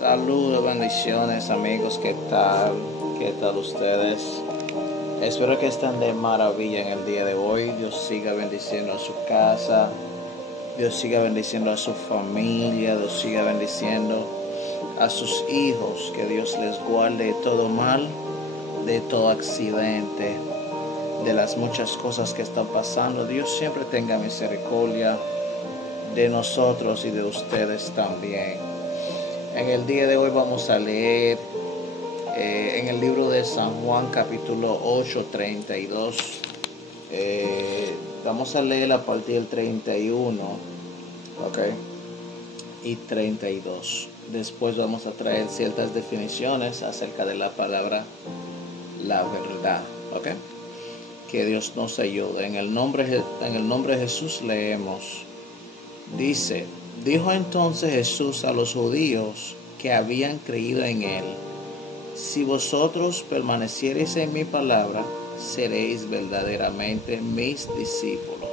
Saludos, bendiciones amigos, ¿qué tal? ¿Qué tal ustedes? Espero que estén de maravilla en el día de hoy. Dios siga bendiciendo a su casa, Dios siga bendiciendo a su familia, Dios siga bendiciendo a sus hijos, que Dios les guarde de todo mal, de todo accidente, de las muchas cosas que están pasando. Dios siempre tenga misericordia de nosotros y de ustedes también. En el día de hoy vamos a leer en el libro de San Juan capítulo 8, 32. Vamos a leer a partir del 31, ¿ok? Y 32. Después vamos a traer ciertas definiciones acerca de la palabra la verdad, ¿ok? Que Dios nos ayude. En el nombre de Jesús leemos. Dijo entonces Jesús a los judíos que habían creído en él: si vosotros permaneciereis en mi palabra, seréis verdaderamente mis discípulos,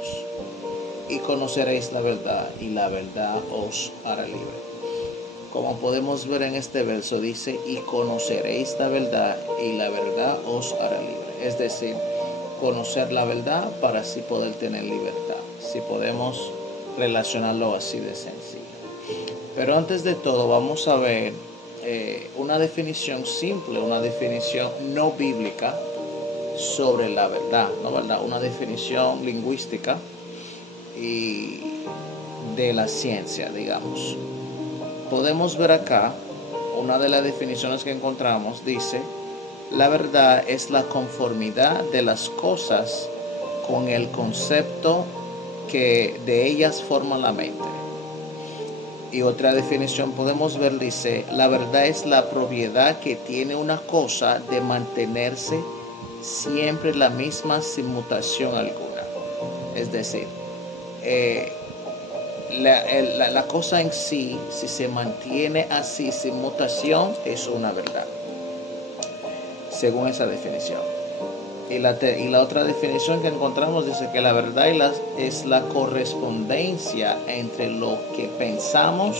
y conoceréis la verdad, y la verdad os hará libre. Como podemos ver en este verso, dice: y conoceréis la verdad, y la verdad os hará libre. Es decir, conocer la verdad para así poder tener libertad. Si podemos relacionarlo así de sencillo. Pero antes de todo vamos a ver una definición simple, una definición no bíblica sobre la verdad, ¿no? ¿Verdad? Una definición lingüística y de la ciencia, digamos. Podemos ver acá una de las definiciones que encontramos. Dice: la verdad es la conformidad de las cosas con el concepto que de ellas forma la mente. Y otra definición podemos ver, dice: la verdad es la propiedad que tiene una cosa de mantenerse siempre la misma sin mutación alguna. Es decir, la cosa en sí, si se mantiene así sin mutación, es una verdad, según esa definición. Y la otra definición que encontramos dice que la verdad es la correspondencia entre lo que pensamos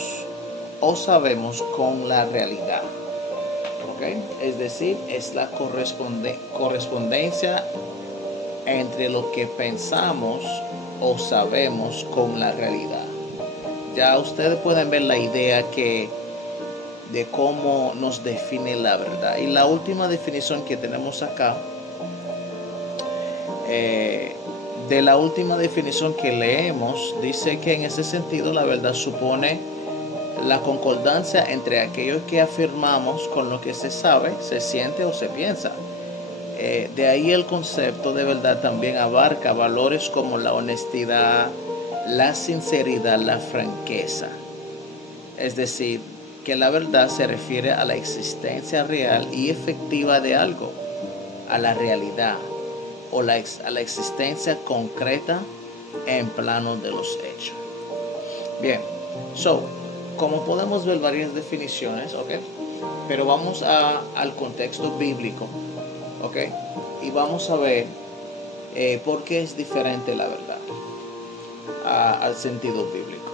o sabemos con la realidad. ¿Okay? Es decir, es la correspondencia entre lo que pensamos o sabemos con la realidad. Ya ustedes pueden ver la idea de cómo nos define la verdad. Y la última definición que tenemos acá, de la última definición que leemos, dice que en ese sentido la verdad supone la concordancia entre aquello que afirmamos con lo que se sabe, se siente o se piensa. De ahí el concepto de verdad también abarca valores como la honestidad, la sinceridad, la franqueza. Es decir, que la verdad se refiere a la existencia real y efectiva de algo, a la realidad, o a la existencia concreta en plano de los hechos. Bien, como podemos ver varias definiciones, ¿ok? Pero vamos al contexto bíblico, ¿ok? Y vamos a ver por qué es diferente la verdad al sentido bíblico.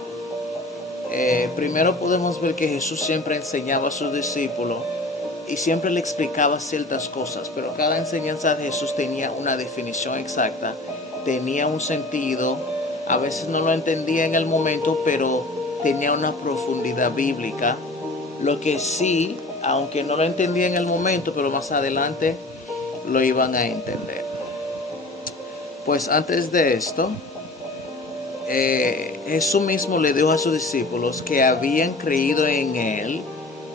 Primero podemos ver que Jesús siempre enseñaba a sus discípulos y siempre le explicaba ciertas cosas, pero cada enseñanza de Jesús tenía una definición exacta, tenía un sentido. A veces no lo entendía en el momento, pero tenía una profundidad bíblica. Lo que sí, aunque no lo entendía en el momento, pero más adelante lo iban a entender. Pues antes de esto, Jesús mismo le dijo a sus discípulos que habían creído en él,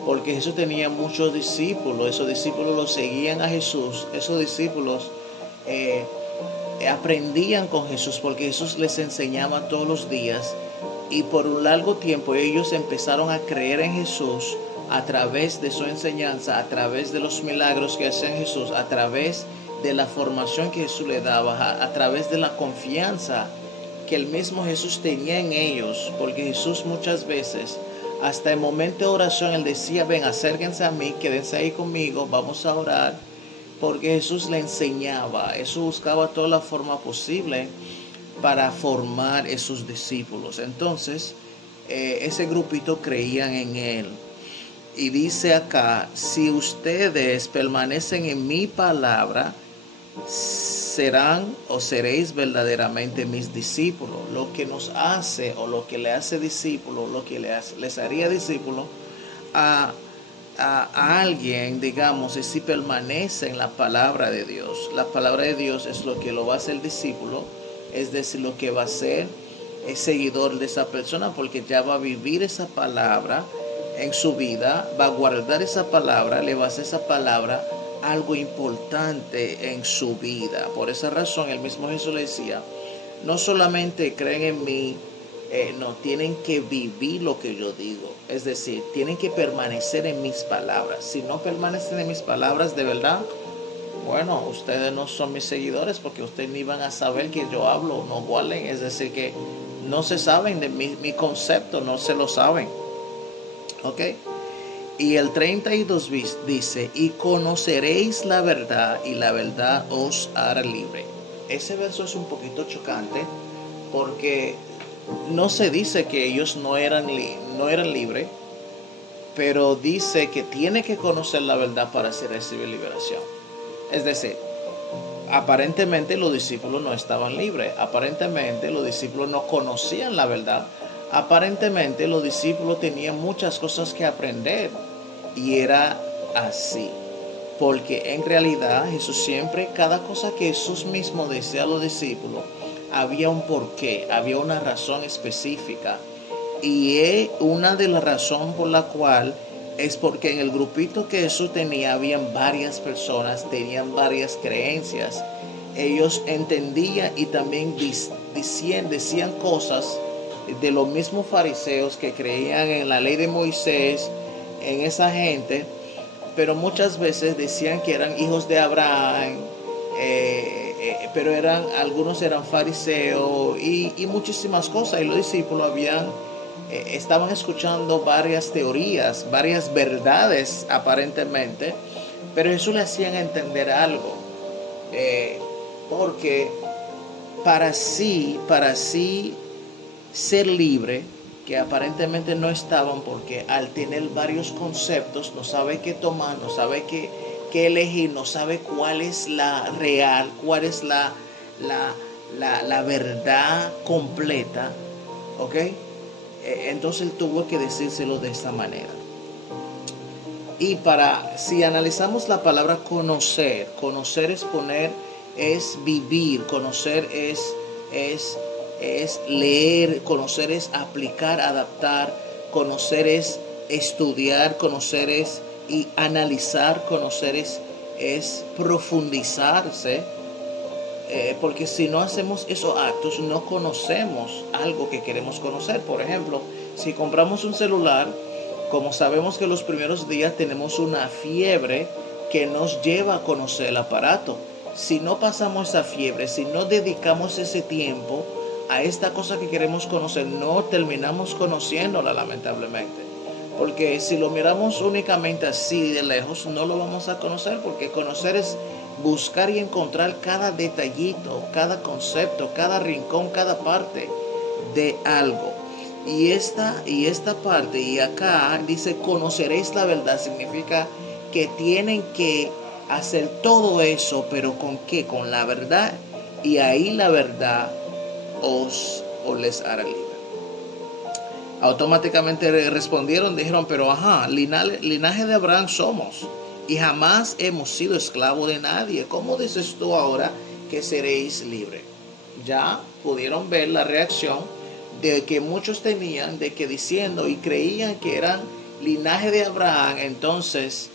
porque Jesús tenía muchos discípulos. Esos discípulos lo seguían a Jesús. Esos discípulos aprendían con Jesús, porque Jesús les enseñaba todos los días. Y por un largo tiempo ellos empezaron a creer en Jesús a través de su enseñanza, a través de los milagros que hacía Jesús, a través de la formación que Jesús le daba, a través de la confianza que el mismo Jesús tenía en ellos. Porque Jesús muchas veces, hasta el momento de oración, él decía: ven, acérquense a mí, quédense ahí conmigo, vamos a orar. Porque Jesús le enseñaba, Jesús buscaba toda la forma posible para formar esos discípulos. Entonces, ese grupito creían en él. Y dice acá, si ustedes permanecen en mi palabra, serán o seréis verdaderamente mis discípulos. Lo que nos hace o lo que le hace discípulo, lo que les haría discípulo a, a alguien, digamos, es si permanece en la palabra de Dios. La palabra de Dios es lo que lo va a hacer discípulo, es decir, lo que va a ser seguidor de esa persona, porque ya va a vivir esa palabra en su vida, va a guardar esa palabra, le va a hacer esa palabra algo importante en su vida. Por esa razón el mismo Jesús le decía, no solamente creen en mí, no, tienen que vivir lo que yo digo, es decir, tienen que permanecer en mis palabras. Si no permanecen en mis palabras de verdad, bueno, ustedes no son mis seguidores, porque ustedes ni van a saber que yo hablo o no guarden, es decir, que no se saben de mi concepto, no se lo saben. ¿Ok? Y el 32 dice, y conoceréis la verdad y la verdad os hará libre. Ese verso es un poquito chocante porque no se dice que ellos no eran libres, pero dice que tiene que conocer la verdad para recibir liberación. Es decir, aparentemente los discípulos no estaban libres, aparentemente los discípulos no conocían la verdad, aparentemente los discípulos tenían muchas cosas que aprender. Y era así, porque en realidad Jesús siempre, cada cosa que Jesús mismo decía a los discípulos, había un porqué, había una razón específica. Y es una de las razones por la cual es porque en el grupito que Jesús tenía, habían varias personas, tenían varias creencias. Ellos entendían y también decían cosas de los mismos fariseos que creían en la ley de Moisés, en esa gente, pero muchas veces decían que eran hijos de Abraham, pero algunos eran fariseos y muchísimas cosas, y los discípulos estaban escuchando varias teorías, varias verdades aparentemente, pero Jesús le hacían entender algo, porque para sí ser libre, que aparentemente no estaban, porque al tener varios conceptos no sabe qué tomar, no sabe qué elegir, no sabe cuál es la real, cuál es la verdad completa, ¿ok? Entonces él tuvo que decírselo de esta manera. Y si analizamos la palabra conocer es vivir, conocer es leer, conocer es aplicar, adaptar, conocer es estudiar, conocer es y analizar, conocer es profundizarse, porque si no hacemos esos actos no conocemos algo que queremos conocer. Por ejemplo, si compramos un celular, como sabemos que los primeros días tenemos una fiebre que nos lleva a conocer el aparato. Si no pasamos esa fiebre, si no dedicamos ese tiempo a esta cosa que queremos conocer, no terminamos conociéndola, lamentablemente. Porque si lo miramos únicamente así de lejos, no lo vamos a conocer, porque conocer es buscar y encontrar cada detallito, cada concepto, cada rincón, cada parte de algo. Y esta parte, y acá dice conoceréis la verdad, significa que tienen que hacer todo eso, pero ¿con qué? Con la verdad, y ahí la verdad os les hará libre. Automáticamente respondieron, dijeron, pero linaje de Abraham somos y jamás hemos sido esclavos de nadie. ¿Cómo dices tú ahora que seréis libres? Ya pudieron ver la reacción de que muchos tenían, de que diciendo y creían que eran linaje de Abraham. Entonces,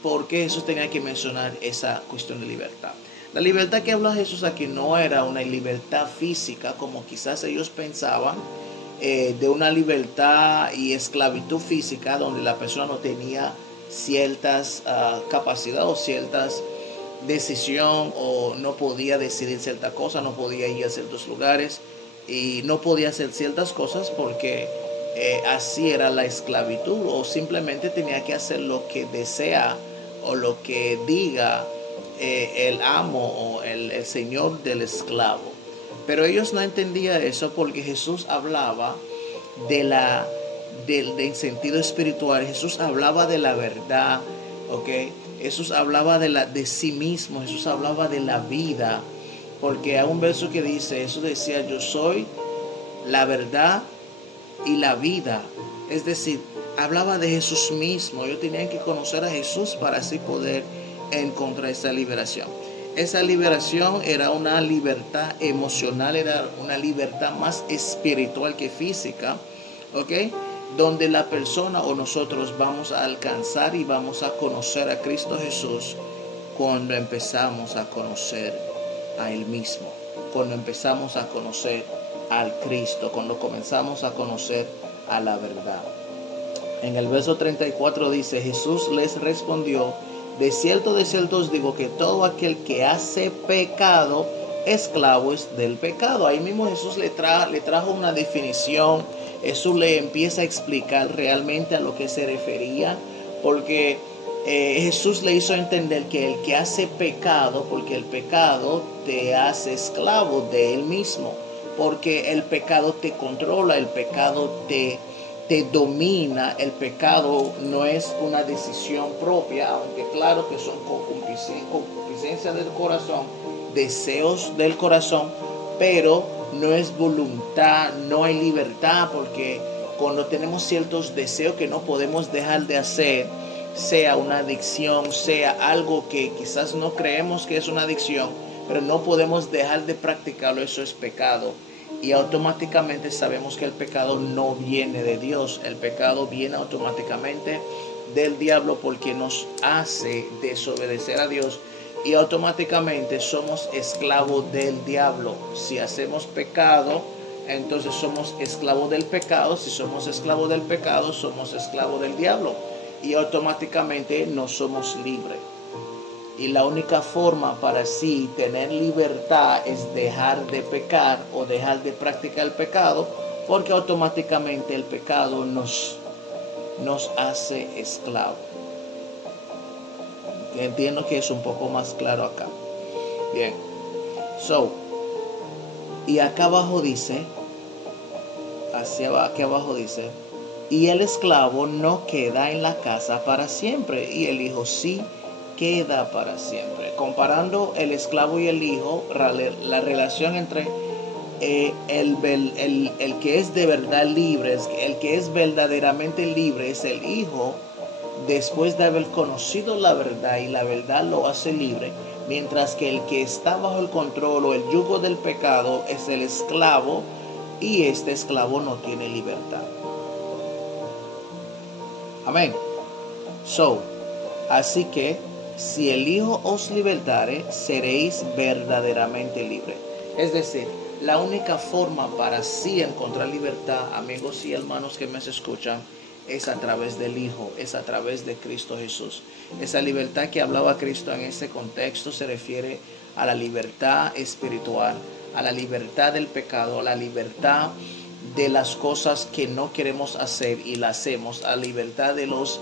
¿por qué Jesús tenía que mencionar esa cuestión de libertad? La libertad que habla Jesús aquí no era una libertad física, como quizás ellos pensaban, de una libertad y esclavitud física, donde la persona no tenía ciertas capacidades o ciertas decisiones, o no podía decidir ciertas cosas, no podía ir a ciertos lugares y no podía hacer ciertas cosas porque así era la esclavitud, o simplemente tenía que hacer lo que desea o lo que diga el amo o el señor del esclavo. Pero ellos no entendían eso, porque Jesús hablaba de del sentido espiritual. Jesús hablaba de la verdad, ¿ok? Jesús hablaba de sí mismo, Jesús hablaba de la vida, porque hay un verso que dice, Jesús decía, yo soy la verdad y la vida. Es decir, hablaba de Jesús mismo. Ellos tenían que conocer a Jesús para así poder encontrar esa liberación. Esa liberación era una libertad emocional, era una libertad más espiritual que física, ¿ok? Donde la persona o nosotros vamos a alcanzar y vamos a conocer a Cristo Jesús cuando empezamos a conocer a Él mismo, cuando empezamos a conocer al Cristo, cuando comenzamos a conocer a la verdad. En el verso 34 dice, Jesús les respondió, de cierto os digo que todo aquel que hace pecado, esclavo es del pecado. Ahí mismo Jesús le trajo una definición. Jesús le empieza a explicar realmente a lo que se refería, porque Jesús le hizo entender que el que hace pecado, porque el pecado te hace esclavo de él mismo, porque el pecado te controla, el pecado te domina. El pecado no es una decisión propia, aunque claro que son concupiscencia del corazón, deseos del corazón, pero no es voluntad, no hay libertad, porque cuando tenemos ciertos deseos que no podemos dejar de hacer, sea una adicción, sea algo que quizás no creemos que es una adicción, pero no podemos dejar de practicarlo, eso es pecado. Y automáticamente sabemos que el pecado no viene de Dios. El pecado viene automáticamente del diablo, porque nos hace desobedecer a Dios. Y automáticamente somos esclavos del diablo. Si hacemos pecado, entonces somos esclavos del pecado. Si somos esclavos del pecado, somos esclavos del diablo. Y automáticamente no somos libres. Y la única forma para así tener libertad es dejar de pecar o dejar de practicar el pecado, porque automáticamente el pecado nos hace esclavos. Entiendo que es un poco más claro acá. Bien. Y acá abajo dice, aquí abajo dice, y el esclavo no queda en la casa para siempre, y el hijo sí queda para siempre. Comparando el esclavo y el hijo, la relación entre el que es de verdad libre, el que es verdaderamente libre es el hijo, después de haber conocido la verdad, y la verdad lo hace libre, mientras que el que está bajo el control o el yugo del pecado es el esclavo, y este esclavo no tiene libertad. Amén. Así que si el Hijo os libertare, seréis verdaderamente libres. Es decir, la única forma para sí encontrar libertad, amigos y hermanos que me escuchan, es a través del Hijo, es a través de Cristo Jesús. Esa libertad que hablaba Cristo en ese contexto se refiere a la libertad espiritual, a la libertad del pecado, a la libertad de las cosas que no queremos hacer y las hacemos, a la libertad de los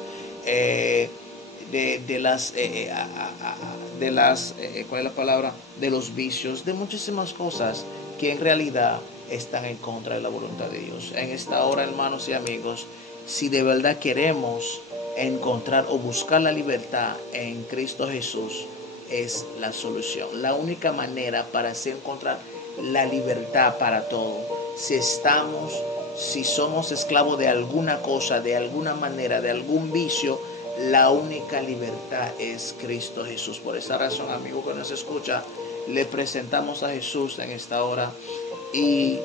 ¿cuál es la palabra? De los vicios, de muchísimas cosas que en realidad están en contra de la voluntad de Dios. En esta hora, hermanos y amigos, si de verdad queremos encontrar o buscar la libertad en Cristo Jesús, es la solución. La única manera para así encontrar la libertad para todo. Si somos esclavos de alguna cosa, de alguna manera, de algún vicio, la única libertad es Cristo Jesús. Por esa razón, amigo que nos escucha, le presentamos a Jesús en esta hora, y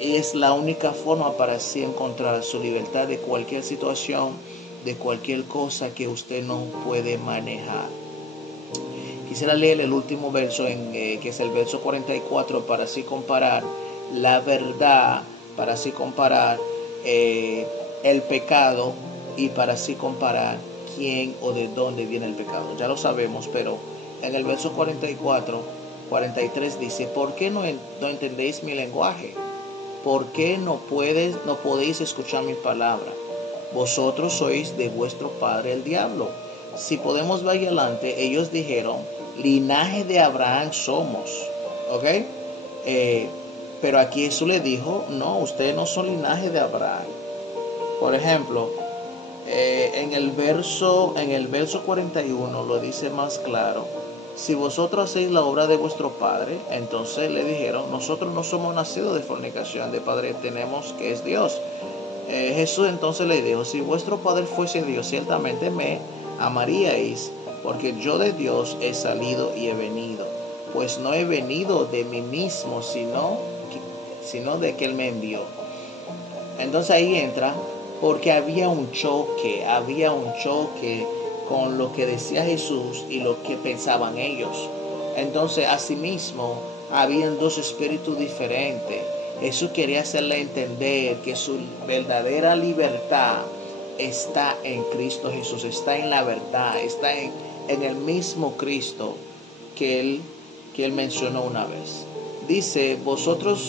es la única forma para así encontrar su libertad de cualquier situación, de cualquier cosa que usted no puede manejar. Quisiera leer el último verso, que es el verso 44, para así comparar la verdad, para así comparar el pecado, y para así comparar quién o de dónde viene el pecado. Ya lo sabemos, pero en el verso 43 dice, ¿por qué no entendéis mi lenguaje? ¿Por qué no podéis escuchar mi palabra? Vosotros sois de vuestro padre el diablo. Si podemos ver adelante, ellos dijeron, linaje de Abraham somos. ¿Ok? Pero aquí Jesús le dijo, no, ustedes no son linaje de Abraham. Por ejemplo, en el verso 41 lo dice más claro. Si vosotros hacéis la obra de vuestro padre, entonces le dijeron, nosotros no somos nacidos de fornicación, de padre tenemos que es Dios. Jesús entonces le dijo, si vuestro padre fuese Dios, ciertamente me amaríais, porque yo de Dios he salido y he venido. Pues no he venido de mí mismo, sino de que Él me envió. Entonces ahí entra, porque había un choque con lo que decía Jesús y lo que pensaban ellos. Entonces, asimismo, habían dos espíritus diferentes. Jesús quería hacerle entender que su verdadera libertad está en Cristo Jesús, está en la verdad, está en el mismo Cristo que él mencionó una vez. Dice, vosotros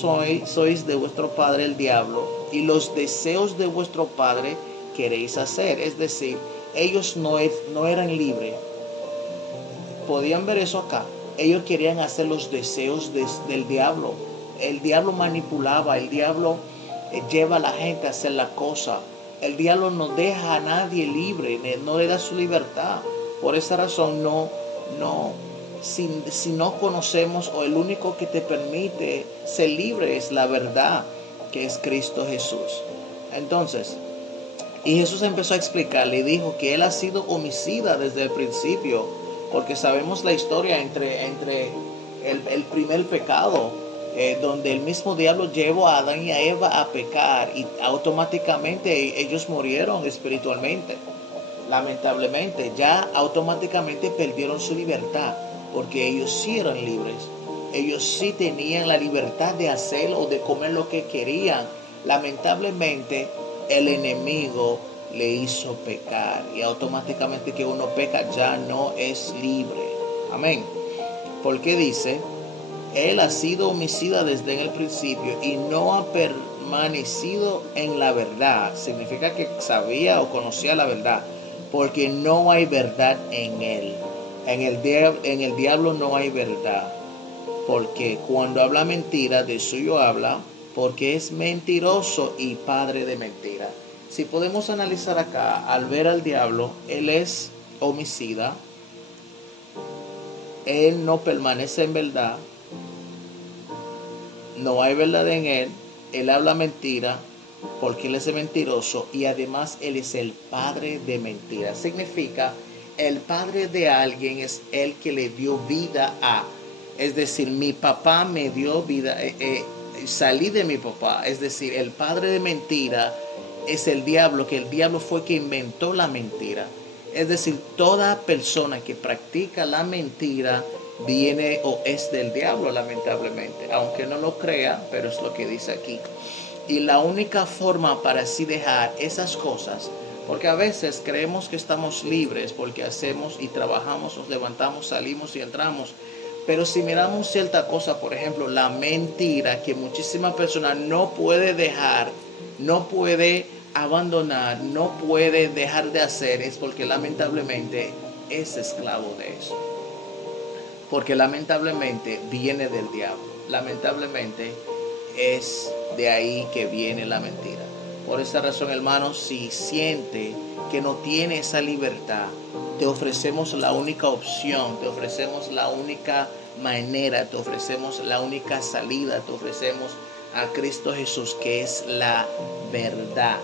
sois de vuestro padre el diablo, y los deseos de vuestro padre queréis hacer. Es decir, ellos no eran libres. Podían ver eso acá. Ellos querían hacer los deseos del diablo. El diablo manipulaba, el diablo lleva a la gente a hacer la cosa. El diablo no deja a nadie libre, no le da su libertad. Por esa razón si no conocemos, o el único que te permite ser libre es la verdad, que es Cristo Jesús. Entonces, y Jesús empezó a explicarle y dijo que él ha sido homicida desde el principio, porque sabemos la historia entre el primer pecado, donde el mismo diablo llevó a Adán y a Eva a pecar, y automáticamente ellos murieron espiritualmente. Lamentablemente, ya automáticamente perdieron su libertad, porque ellos sí eran libres. Ellos sí tenían la libertad de hacer o de comer lo que querían. Lamentablemente, el enemigo le hizo pecar, y automáticamente que uno peca ya no es libre. Amén. Porque dice, él ha sido homicida desde el principio y no ha permanecido en la verdad. Significa que sabía o conocía la verdad, porque no hay verdad en él. En el diablo no hay verdad, porque cuando habla mentira, de suyo habla, porque es mentiroso y padre de mentira. Si podemos analizar acá, al ver al diablo, él es homicida, él no permanece en verdad, no hay verdad en él habla mentira, porque él es mentiroso, y además él es el padre de mentira. Significa, el padre de alguien es el que le dio vida a. Es decir, mi papá me dio vida, salí de mi papá. Es decir, el padre de mentira es el diablo, que el diablo fue que inventó la mentira. Es decir, toda persona que practica la mentira viene o es del diablo, lamentablemente. Aunque no lo crea, pero es lo que dice aquí. Y la única forma para así dejar esas cosas, porque a veces creemos que estamos libres porque hacemos y trabajamos, nos levantamos, salimos y entramos. Pero si miramos cierta cosa, por ejemplo, la mentira, que muchísimas personas no puede dejar, no puede abandonar, no puede dejar de hacer, es porque lamentablemente es esclavo de eso. Porque lamentablemente viene del diablo. Lamentablemente es de ahí que viene la mentira. Por esa razón, hermanos, si siente que no tiene esa libertad, te ofrecemos la única opción, te ofrecemos la única manera, te ofrecemos la única salida, te ofrecemos a Cristo Jesús, que es la verdad.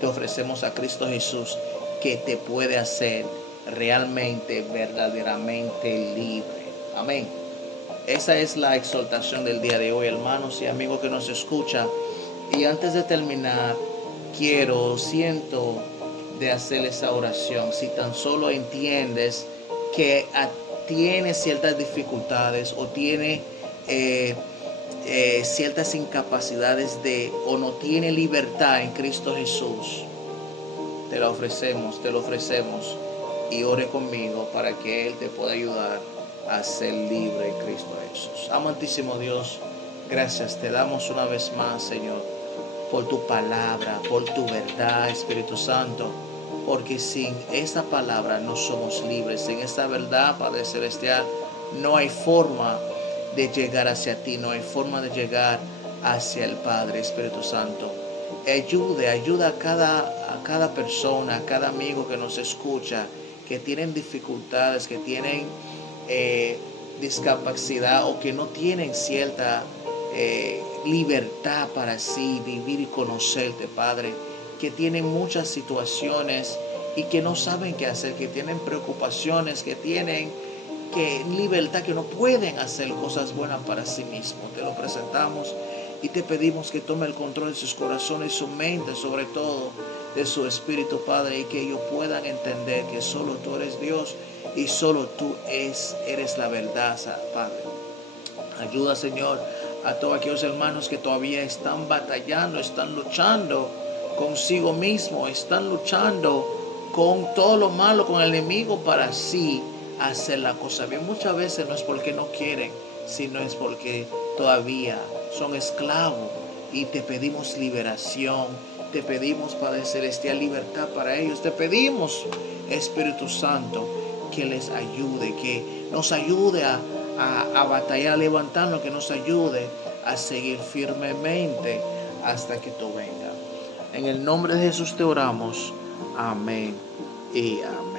Te ofrecemos a Cristo Jesús, que te puede hacer realmente, verdaderamente libre. Amén. Esa es la exhortación del día de hoy, hermanos y amigos que nos escuchan. Y antes de terminar, siento de hacer esa oración. Si tan solo entiendes que tiene ciertas dificultades o tiene ciertas incapacidades o no tiene libertad en Cristo Jesús, te lo ofrecemos, y ore conmigo para que Él te pueda ayudar a ser libre en Cristo Jesús. Amantísimo Dios, gracias te damos una vez más, Señor, por tu palabra, por tu verdad, Espíritu Santo, porque sin esa palabra no somos libres. Sin esa verdad, Padre Celestial, no hay forma de llegar hacia ti, no hay forma de llegar hacia el Padre, Espíritu Santo. ayuda a cada persona, a cada amigo que nos escucha, que tienen dificultades, que tienen discapacidad o que no tienen cierta libertad para sí vivir y conocerte, Padre, que tienen muchas situaciones y que no saben qué hacer, que tienen preocupaciones, que tienen libertad, que no pueden hacer cosas buenas para sí mismos. Te lo presentamos y te pedimos que tome el control de sus corazones y su mente, sobre todo de su espíritu, Padre, y que ellos puedan entender que solo tú eres Dios y solo tú eres la verdad, Padre. Ayuda, Señor, a todos aquellos hermanos que todavía están batallando, están luchando consigo mismo, están luchando con todo lo malo, con el enemigo, para así hacer la cosa bien. Muchas veces no es porque no quieren, sino es porque todavía son esclavos, y te pedimos liberación, te pedimos, Padre Celestial, libertad para ellos. Te pedimos, Espíritu Santo, que les ayude, que nos ayude a batallar, a levantarnos, que nos ayude a seguir firmemente hasta que tú vengas. En el nombre de Jesús te oramos. Amén y amén.